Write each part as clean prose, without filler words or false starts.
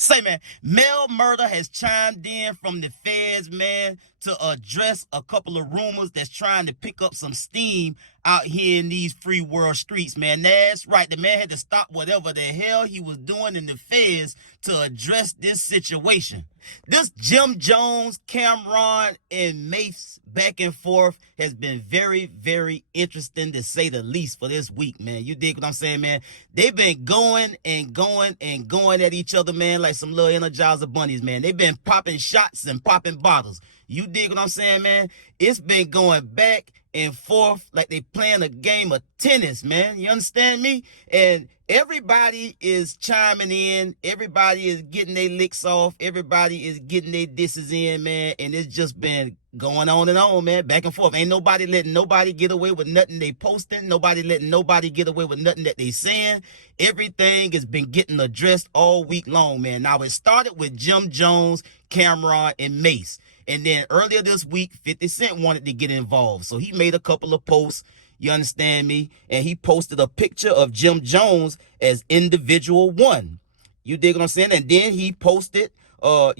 Say, man, Mel Murder has chimed in from the feds, man, to address a couple of rumors that's trying to pick up some steam out here in these free world streets, man. That's right. The man had to stop whatever the hell he was doing in the feds to address this situation. This Jim Jones, Cameron, and Mace back and forth has been very, very interesting to say the least for this week, man. You dig what I'm saying, man? They've been going and going and going at each other, man, like some little Energizer bunnies, man. They've been popping shots and popping bottles. You dig what I'm saying, man? It's been going back and forth like they playing a game of tennis, man. You understand me? And everybody is chiming in. Everybody is getting their licks off. Everybody is getting their disses in, man. And it's just been going on and on, man, back and forth. Ain't nobody letting nobody get away with nothing they posting. Nobody letting nobody get away with nothing that they saying. Everything has been getting addressed all week long, man. Now, it started with Jim Jones, Cameron, and Mace. And then earlier this week, 50 Cent wanted to get involved. So he made a couple of posts, you understand me? And he posted a picture of Jim Jones as individual one. You dig what I'm saying? And then he posted, an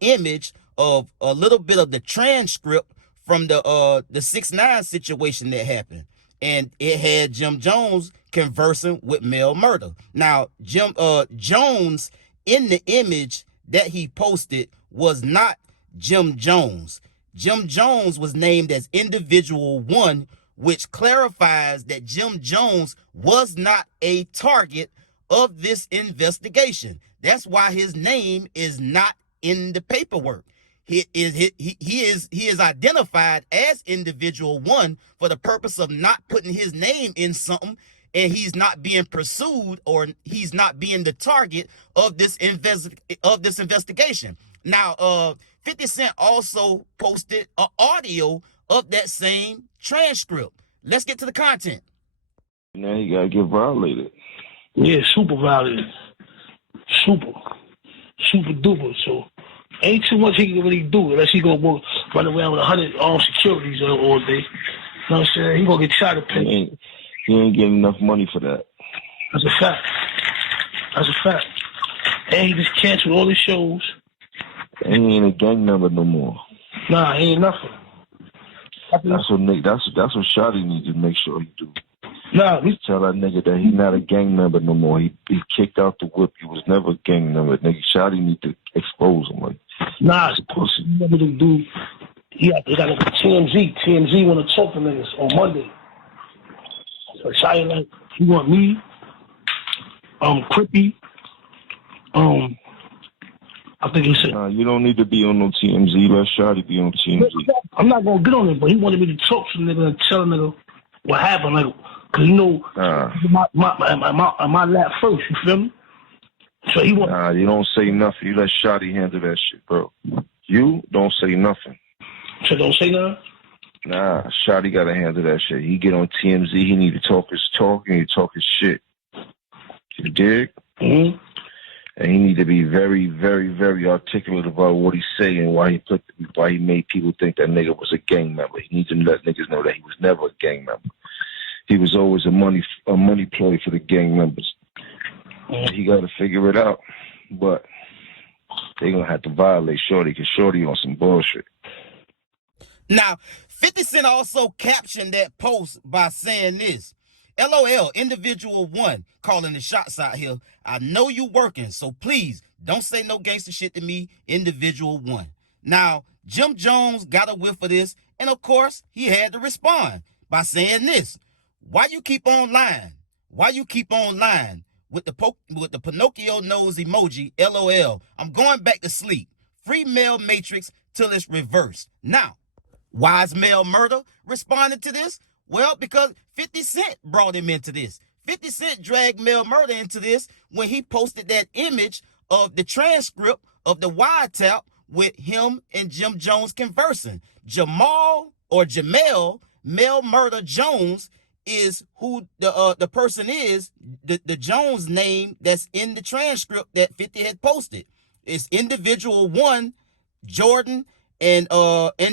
image of a little bit of the transcript from the 6ix9ine situation that happened. And it had Jim Jones conversing with Mel Murder. Now, Jim Jones in the image that he posted was not Jim Jones. Jim Jones was named as individual one, which clarifies that Jim Jones was not a target of this investigation. That's why his name is not in the paperwork. He is identified as individual one for the purpose of not putting his name in something, and he's not being pursued, or he's not being the target of this investigation. Now, 50 Cent also posted an audio of that same transcript. Let's get to the content. Now you gotta get violated. Yeah, super violated. Super duper. So ain't too much he can really do unless he gonna go run around with 100 armed securities all day. You know what I'm saying? He gonna get tired of paying. He ain't getting enough money for that. That's a fact. And he just canceled all his shows. And he ain't a gang member no more. Nah, he ain't nothing. That's what Shotty needs to make sure he do. Nah, tell that nigga that he's not a gang member no more. He kicked out the whip. He was never a gang member. Nigga, Shotty need to expose him. Like, nah, it's pussy. Never to do. They got like TMZ. TMZ want to talk to niggas on Monday. So Shotty like, he want me, Crippy, I think he said, nah, you don't need to be on no TMZ. Let Shotty be on TMZ. I'm not gonna get on it, but he wanted me to talk to the nigga and tell the nigga what happened, like, cause my lap first. You feel me? So he want. Nah, you don't say nothing. You let Shotty handle that shit, bro. You don't say nothing. So don't say nothing. Nah, Shotty gotta handle that shit. He get on TMZ. He need to talk his talk and he talk his shit. You dig? Mm-hmm. And he need to be very, very, very articulate about what he's saying, why he made people think that nigga was a gang member. He needs to let niggas know that he was never a gang member. He was always a money play for the gang members. He got to figure it out. But they gonna have to violate Shorty, because Shorty on some bullshit. Now, 50 Cent also captioned that post by saying this: LOL, individual one, calling the shots out here. I know you working, so please don't say no gangster shit to me, individual one. Now, Jim Jones got a whiff of this, and of course, he had to respond by saying this: why you keep on lying? Why you keep on lying? With the Pinocchio nose emoji, LOL. I'm going back to sleep. Free Mel Matrix till it's reversed. Now, why is Mel Murder responding to this? Well, because 50 Cent brought him into this. 50 Cent dragged Mel Murder into this when he posted that image of the transcript of the wiretap with him and Jim Jones conversing. Jamal or Jamel Mel Murder Jones is who the person is, the Jones name that's in the transcript that 50 had posted. It's individual one, Jordan, and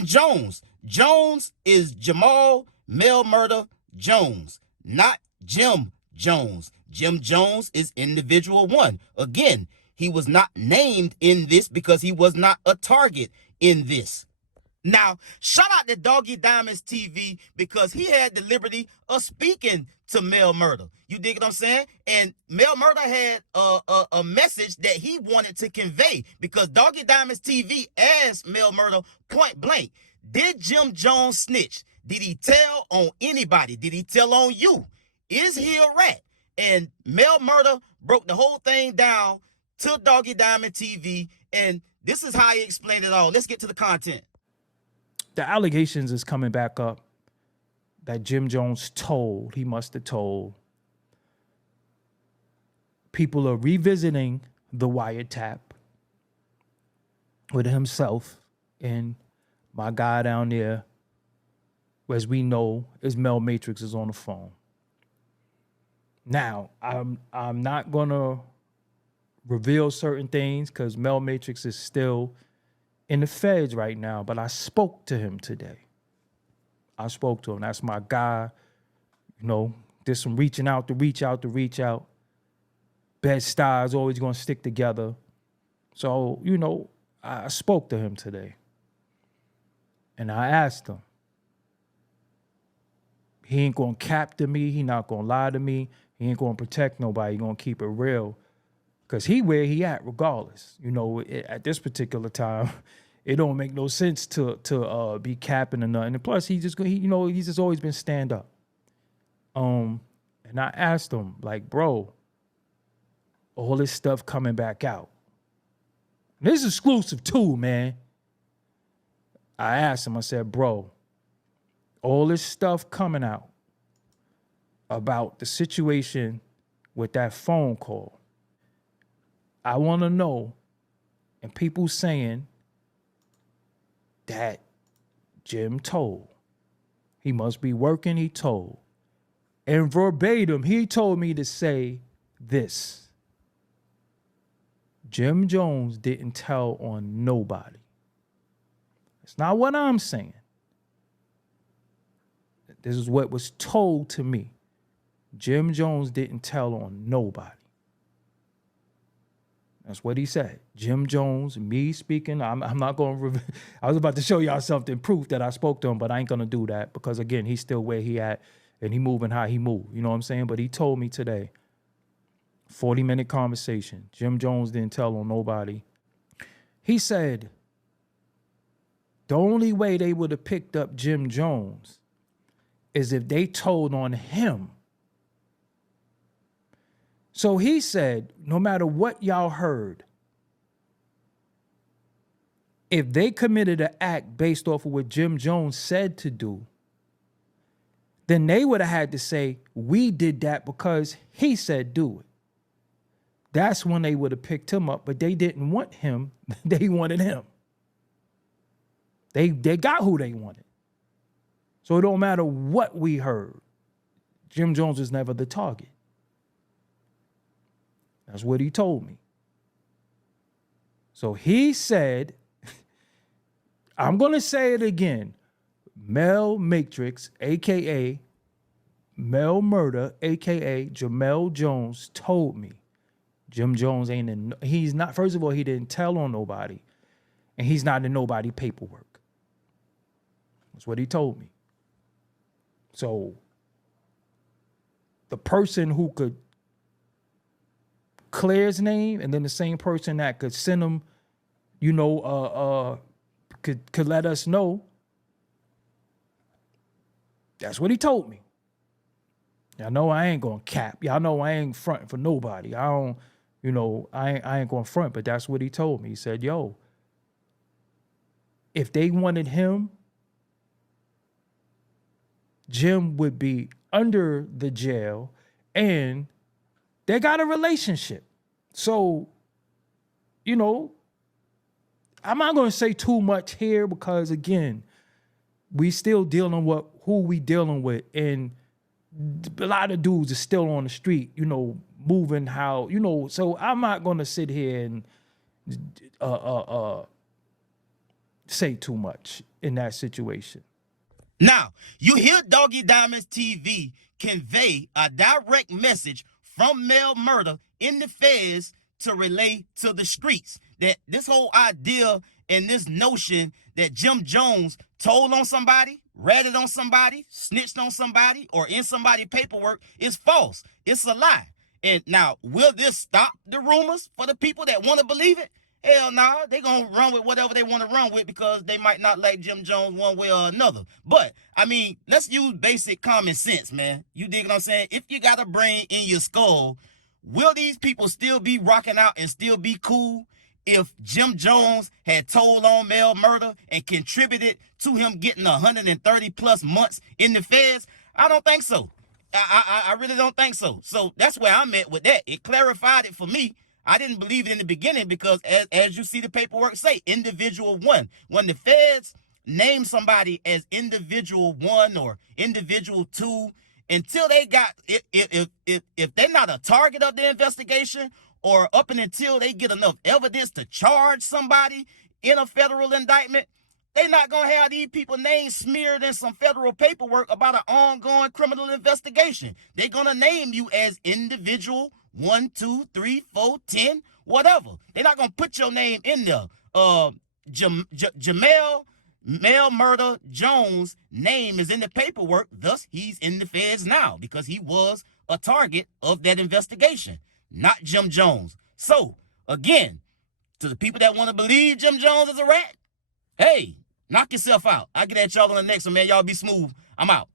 Jones. Jones is Jamal Mel Murder Jones, not Jim Jones. Jim Jones is individual one. Again, He was not named in this because he was not a target in this. Now, shout out to Doggy Diamonds TV because he had the liberty of speaking to Mel Murder. You dig what I'm saying? And Mel Murder had a message that he wanted to convey because Doggy Diamonds TV asked Mel Murder point blank, did Jim Jones snitch? Did he tell on anybody? Did he tell on you? Is he a rat? And Mel Murder broke the whole thing down to Doggy Diamond TV, and this is how he explained it all. Let's get to the content. The allegations is coming back up that Jim Jones he must have told. People are revisiting the wiretap with himself and my guy down there, as we know, is Mel Matrix is on the phone. Now, I'm not gonna reveal certain things because Mel Matrix is still in the feds right now, but I spoke to him today. I spoke to him. That's my guy. You know, did some reaching out to reach out. Bed-Stuy is always going to stick together. So, you know, I spoke to him today. And I asked him. He ain't going to cap to me. He not going to lie to me. He ain't going to protect nobody. He going to keep it real. Because he where he at regardless. You know, at this particular time, it don't make no sense to be capping or nothing. And plus, he's just always been stand up. And I asked him, like, bro, all this stuff coming back out. And this is exclusive too, man. I asked him, I said, bro, all this stuff coming out about the situation with that phone call. I want to know, and people saying that Jim told. He must be working, he told. And verbatim, he told me to say this. Jim Jones didn't tell on nobody. It's not what I'm saying. This is what was told to me. Jim Jones didn't tell on nobody. That's what he said. Jim Jones, me speaking. I'm not going to. I was about to show y'all something, proof that I spoke to him, but I ain't going to do that because, again, he's still where he at and he moving how he move. You know what I'm saying? But he told me today, 40-minute conversation. Jim Jones didn't tell on nobody. He said the only way they would have picked up Jim Jones is if they told on him. So he said, no matter what y'all heard, if they committed an act based off of what Jim Jones said to do, then they would have had to say, we did that because he said do it. That's when they would have picked him up, but they didn't want him. They wanted him. They got who they wanted. So it don't matter what we heard. Jim Jones was never the target. That's what he told me. So he said, I'm going to say it again. Mel Matrix, a.k.a. Mel Murder, a.k.a. Jamel Jones, told me Jim Jones he's not, first of all, he didn't tell on nobody, and he's not in nobody paperwork. That's what he told me. So the person who could clear his name, and then the same person that could send him, could let us know. That's what he told me. Y'all know I ain't gonna cap. Y'all know I ain't fronting for nobody. I ain't gonna front, but that's what he told me. He said, yo, if they wanted him, Jim would be under the jail and they got a relationship. So, I'm not going to say too much here because, again, we still dealing with who we dealing with. And a lot of dudes are still on the street, moving how, so I'm not going to sit here and say too much in that situation. Now, you hear Doggy Diamonds TV convey a direct message from Mel Murder in the feds to relay to the streets. That this whole idea and this notion that Jim Jones told on somebody, ratted on somebody, snitched on somebody, or in somebody's paperwork is false. It's a lie. And now, will this stop the rumors for the people that want to believe it? Hell nah, they gonna run with whatever they want to run with because they might not like Jim Jones one way or another. But, I mean, let's use basic common sense, man. You dig what I'm saying? If you got a brain in your skull, will these people still be rocking out and still be cool if Jim Jones had told on Mel Murder and contributed to him getting 130 plus months in the feds? I don't think so. I really don't think so. So that's where I'm at with that. It clarified it for me. I didn't believe it in the beginning because as you see the paperwork say, individual one. When the feds name somebody as individual one or individual two, until they got, if they're not a target of the investigation or up and until they get enough evidence to charge somebody in a federal indictment, they're not going to have these people's names smeared in some federal paperwork about an ongoing criminal investigation. They're going to name you as individual 1, 2, 3, 4, 10, whatever. They're not going to put your name in there. Jamel Mel Murder Jones' name is in the paperwork. Thus, he's in the feds now because he was a target of that investigation, not Jim Jones. So, again, to the people that want to believe Jim Jones is a rat, hey, knock yourself out. I'll get at y'all on the next one, man. Y'all be smooth. I'm out.